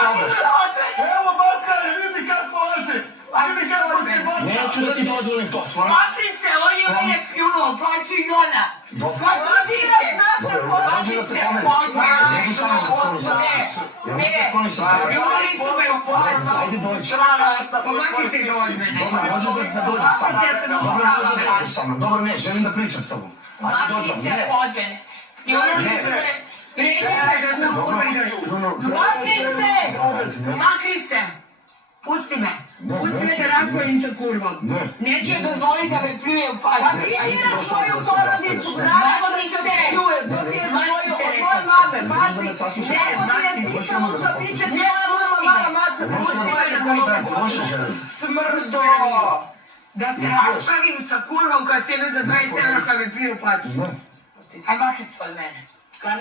Evo Marcane, vidi kako laže. Vidi kako se baca. Neću da ti dozvolim to, stvarno. Patri se, on je mene pljunuo, plaću i ona. Patri se, Može da se pomeni. Neću samo da skloniš sa stvari. ne, pljunuli su me u facu. Ajde dođi. Pomakite ga od mene. Dobro, možeš da dođeš sa mnom. Dobro, možeš da dođeš sa mnom. Dobro, ne, želim da pričam s tobom. Ajde dođi, Makni se ne. od mene. I ono mi se prijeđete da sam uvrljaju. Makni se! Makni se! Pusti me! Pusti me da razgovorim sa kurvom. Neću joj dozvoliti da me pljuje u facu. Pa ti diraš svoju porodicu, bravo da se pljuje, dobiješ svoju od moje mame, pazi, neko ti je sita ušla, bit će tvoja mama maca, Smrdo! Da se raspravim sa kurvom koja sjede za 20 evra koja me pljuje u facu. Aj makni se od mene.